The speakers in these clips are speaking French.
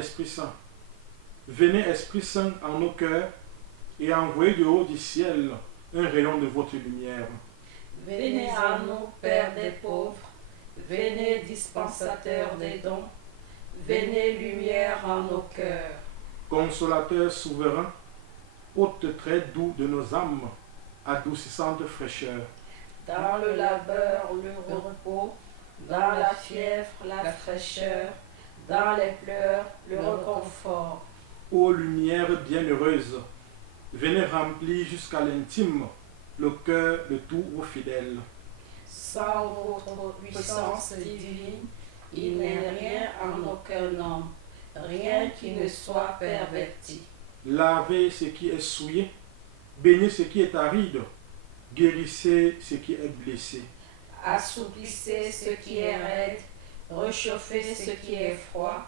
l'Esprit Saint. Venez, Esprit Saint, en nos cœurs et envoyez du haut du ciel un rayon de votre lumière. Venez à nous, Père des pauvres, venez, dispensateur des dons, venez, lumière en nos cœurs. Consolateur souverain, hôte très doux de nos âmes, adoucissante fraîcheur. Dans le labeur, le repos, dans la fièvre, la fraîcheur, dans les pleurs, le réconfort. Ô lumière bienheureuse, venez remplir jusqu'à l'intime le cœur de tous vos fidèles. Sans votre puissance divine, il n'est rien en aucun homme, rien qui ne soit perverti. Lavez ce qui est souillé, baignez ce qui est aride, guérissez ce qui est blessé. Assouplissez ce qui est raide, réchauffez ce qui est froid,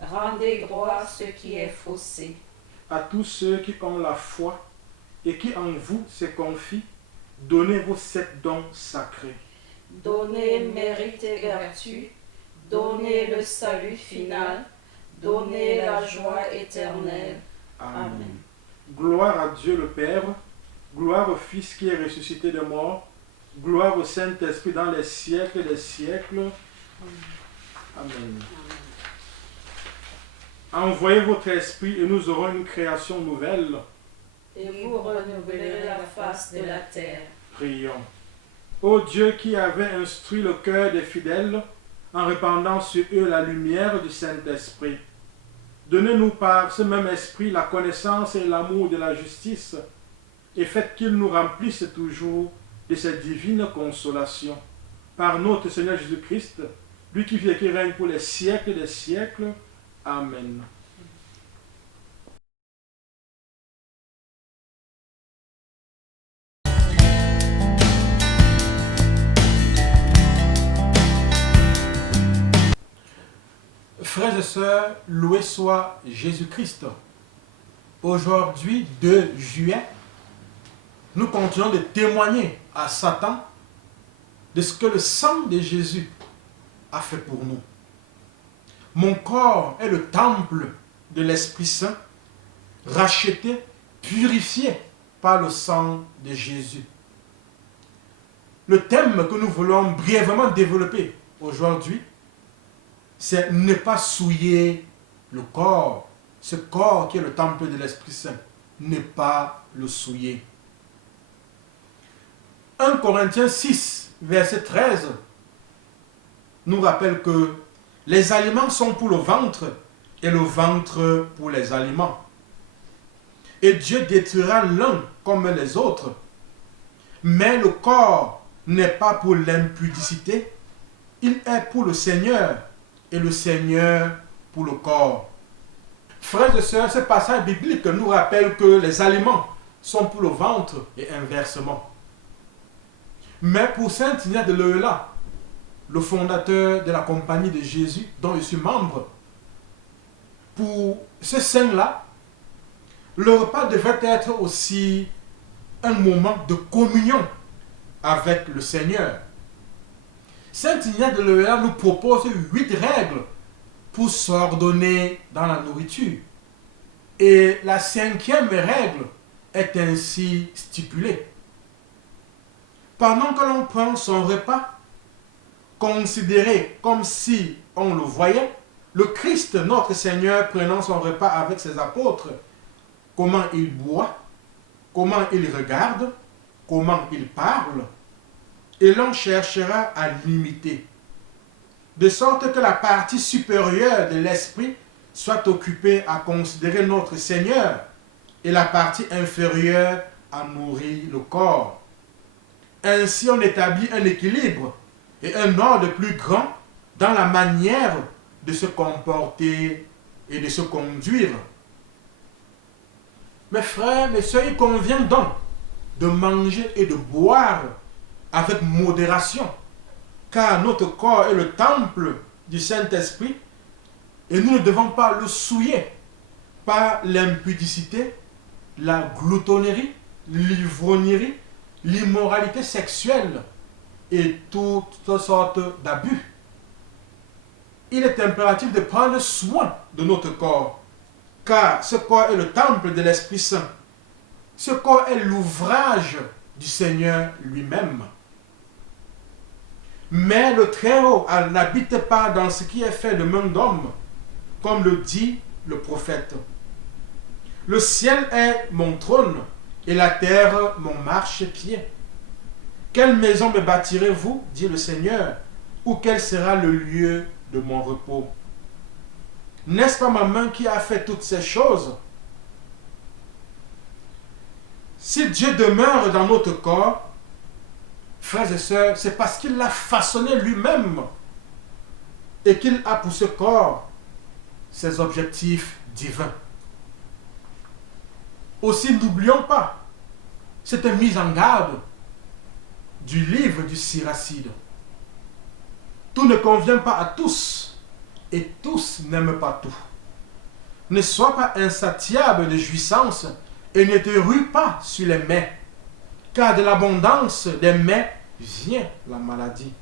rendez droit ce qui est faussé. À tous ceux qui ont la foi et qui en vous se confient, donnez vos 7 dons sacrés. Donnez mérite et vertu, donnez le salut final, donnez la joie éternelle. Amen. Gloire à Dieu le Père, gloire au Fils qui est ressuscité des morts, gloire au Saint-Esprit dans les siècles des siècles. Amen. Envoyez votre esprit et nous aurons une création nouvelle. Et vous renouvelerez la face de la terre. Prions. Ô Dieu qui avait instruit le cœur des fidèles en répandant sur eux la lumière du Saint-Esprit, donnez-nous par ce même esprit la connaissance et l'amour de la justice et faites qu'il nous remplisse toujours de cette divine consolation. Par notre Seigneur Jésus-Christ, lui qui vit et qui règne pour les siècles des siècles. Amen. Frères et sœurs, loué soit Jésus-Christ. Aujourd'hui, 2 juillet, nous continuons de témoigner à Satan de ce que le sang de Jésus a fait pour nous. Mon corps est le temple de l'Esprit Saint, racheté, purifié par le sang de Jésus. Le thème que nous voulons brièvement développer aujourd'hui, c'est ne pas souiller le corps. Ce corps qui est le temple de l'Esprit Saint, ne pas le souiller. 1 Corinthiens 6, verset 13, nous rappelle que les aliments sont pour le ventre et le ventre pour les aliments. Et Dieu détruira l'un comme les autres. Mais le corps n'est pas pour l'impudicité, il est pour le Seigneur et le Seigneur pour le corps. Frères et sœurs, ce passage biblique nous rappelle que les aliments sont pour le ventre et inversement. Mais pour Saint Ignace de Loyola, le fondateur de la Compagnie de Jésus, dont je suis membre, pour ce saint-là, le repas devrait être aussi un moment de communion avec le Seigneur. Saint Ignace de Loyola nous propose 8 règles pour s'ordonner dans la nourriture. Et la 5e règle est ainsi stipulée. Pendant que l'on prend son repas, considéré comme si on le voyait, le Christ, notre Seigneur, prenant son repas avec ses apôtres, comment il boit, comment il regarde, comment il parle, et l'on cherchera à l'imiter, de sorte que la partie supérieure de l'esprit soit occupée à considérer notre Seigneur et la partie inférieure à nourrir le corps. Ainsi, on établit un équilibre et un ordre plus grand dans la manière de se comporter et de se conduire. Mes frères, mes sœurs, il convient donc de manger et de boire avec modération, car notre corps est le temple du Saint-Esprit et nous ne devons pas le souiller par l'impudicité, la gloutonnerie, l'ivrognerie, l'immoralité sexuelle et toutes sortes d'abus. il est impératif de prendre soin de notre corps, car ce corps est le temple de l'Esprit Saint. Ce corps est l'ouvrage du Seigneur lui-même. Mais le Très-Haut n'habite pas dans ce qui est fait de main d'homme, comme le dit le prophète. Le ciel est mon trône et la terre mon marchepied. Quelle maison me bâtirez-vous, dit le Seigneur, ou quel sera le lieu de mon repos? N'est-ce pas ma main qui a fait toutes ces choses? Si Dieu demeure dans notre corps, frères et sœurs, c'est parce qu'il l'a façonné lui-même et qu'il a pour ce corps ses objectifs divins. Aussi, n'oublions pas cette mise en garde du livre du Siracide. Tout ne convient pas à tous et tous n'aiment pas tout. Ne sois pas insatiable de jouissance et ne te rue pas sur les mets, car de l'abondance des mets vient la maladie.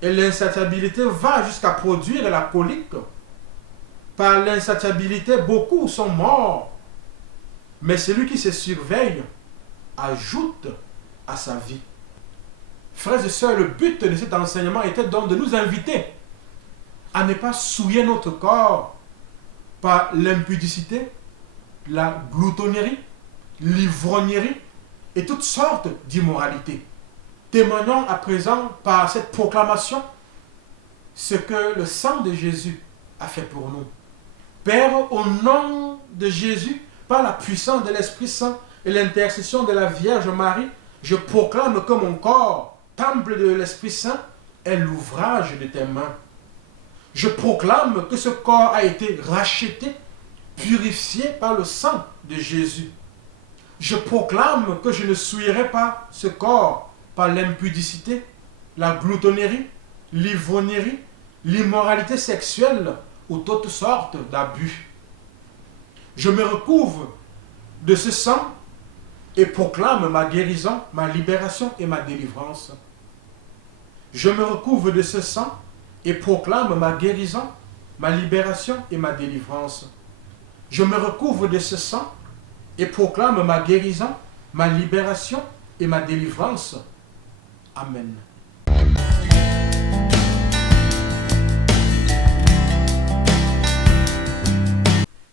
Et l'insatiabilité va jusqu'à produire la colique. Par l'insatiabilité, beaucoup sont morts. Mais celui qui se surveille ajoute à sa vie. Frères et sœurs, le but de cet enseignement était donc de nous inviter à ne pas souiller notre corps par l'impudicité, la gloutonnerie, l'ivrognerie et toutes sortes d'immoralités. Témoignons à présent par cette proclamation ce que le sang de Jésus a fait pour nous. Père, au nom de Jésus, par la puissance de l'Esprit Saint et l'intercession de la Vierge Marie, je proclame que mon corps, temple de l'Esprit Saint, est l'ouvrage de tes mains. Je proclame que ce corps a été racheté, purifié par le sang de Jésus. Je proclame que je ne souillerai pas ce corps par l'impudicité, la gloutonnerie, l'ivrognerie, l'immoralité sexuelle ou toutes sortes d'abus. Je me recouvre de ce sang et proclame ma guérison, ma libération et ma délivrance. Je me recouvre de ce sang et proclame ma guérison, ma libération et ma délivrance. Je me recouvre de ce sang et proclame ma guérison, ma libération et ma délivrance. Amen.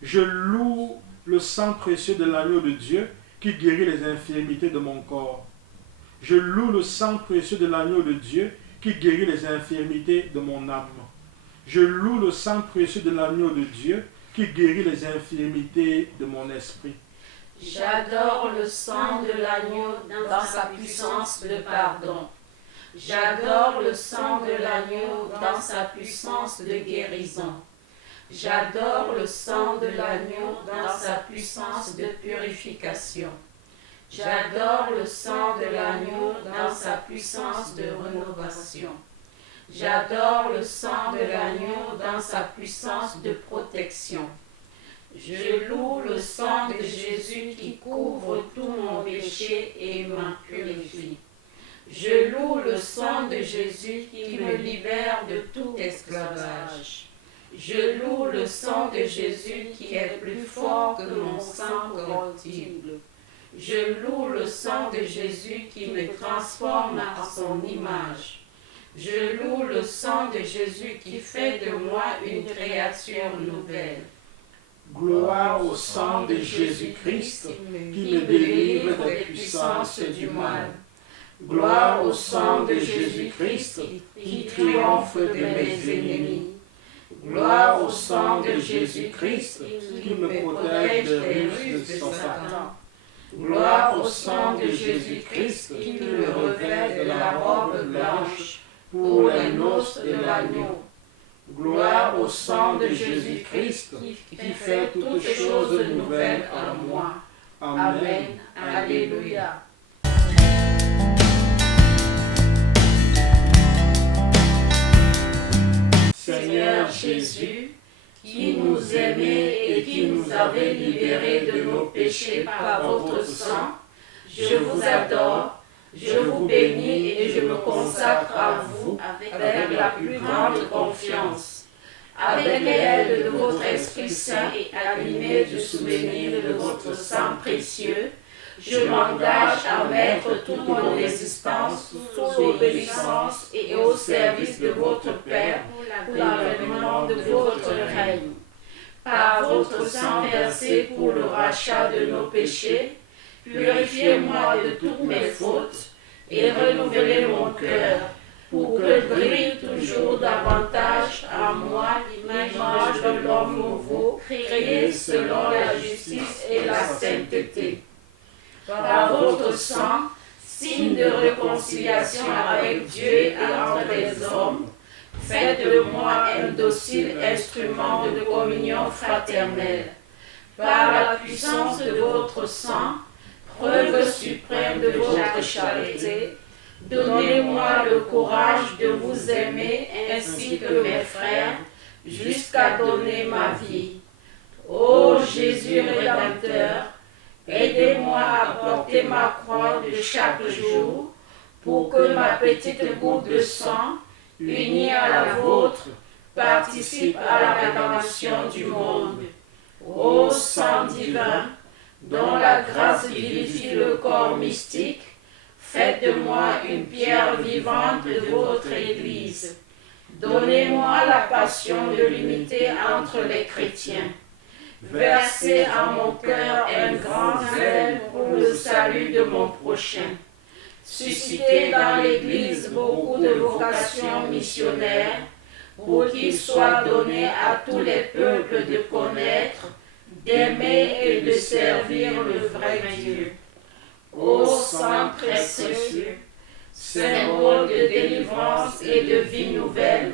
Je loue le sang précieux de l'agneau de Dieu qui guérit les infirmités de mon corps. Je loue le sang précieux de l'agneau de Dieu qui guérit les infirmités de mon âme. Je loue le sang précieux de l'agneau de Dieu qui guérit les infirmités de mon esprit. J'adore le sang de l'agneau dans sa puissance de pardon. J'adore le sang de l'agneau dans sa puissance de guérison. J'adore le sang de l'agneau dans sa puissance de purification. J'adore le sang de l'agneau dans sa puissance de rénovation. J'adore le sang de l'agneau dans sa puissance de protection. Je loue le sang de Jésus qui couvre tout mon péché et m'en purifie. Je loue le sang de Jésus qui me libère de tout esclavage. Je loue le sang de Jésus qui est plus fort que mon sang corruptible. Je loue le sang de Jésus qui me transforme à son image. Je loue le sang de Jésus qui fait de moi une créature nouvelle. Gloire au sang de Jésus-Christ qui me délivre des puissances du mal. Gloire au sang de Jésus-Christ qui triomphe de mes ennemis. Gloire au sang de Jésus-Christ qui me protège des ruses de Satan. Gloire au sang de Jésus-Christ qui me revêt de la robe blanche pour les noces de l'agneau. Gloire au sang de Jésus-Christ qui fait toutes choses nouvelles en moi. Amen. Alléluia. Seigneur Jésus, qui nous aimait et qui nous avait libérés de nos péchés par votre sang, je vous adore, je vous bénis et je me consacre à vous avec la plus grande confiance. avec l'aide de votre Esprit Saint et animé du souvenir de votre sang précieux, je m'engage à mettre toute mon existence sous l'obéissance et au service de votre Père pour l'avènement de votre règne. Par votre sang versé pour le rachat de nos péchés, purifiez-moi de toutes mes fautes et renouvelez mon cœur pour que brille toujours davantage à moi l'image de l'homme nouveau, créé selon la justice et la sainteté. Par votre sang, signe de réconciliation avec Dieu et entre les hommes, faites de moi un docile instrument de communion fraternelle. Par la puissance de votre sang, preuve suprême de votre charité, donnez-moi le courage de vous aimer ainsi que mes frères, jusqu'à donner ma vie. Ô Jésus Rédempteur, aidez-moi à porter ma croix de chaque jour pour que ma petite goutte de sang, unie à la vôtre, participe à la rédemption du monde. Ô sang divin, dont la grâce vivifie le corps mystique, faites de moi une pierre vivante de votre Église. Donnez-moi la passion de l'unité entre les chrétiens. Versez en mon cœur un grand zèle pour le salut de mon prochain. Suscitez dans l'Église beaucoup de vocations missionnaires pour qu'il soit donné à tous les peuples de connaître, d'aimer et de servir le vrai Dieu. Ô sang précieux, symbole de délivrance et de vie nouvelle,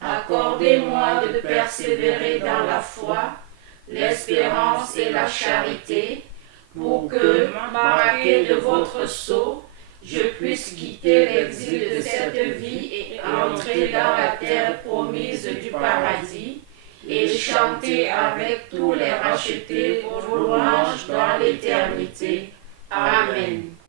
accordez-moi de persévérer dans la foi, l'espérance et la charité, pour que, marqué de votre sceau, je puisse quitter l'exil de cette vie et entrer dans la terre promise du paradis, et chanter avec tous les rachetés vos louanges dans l'éternité. Amen.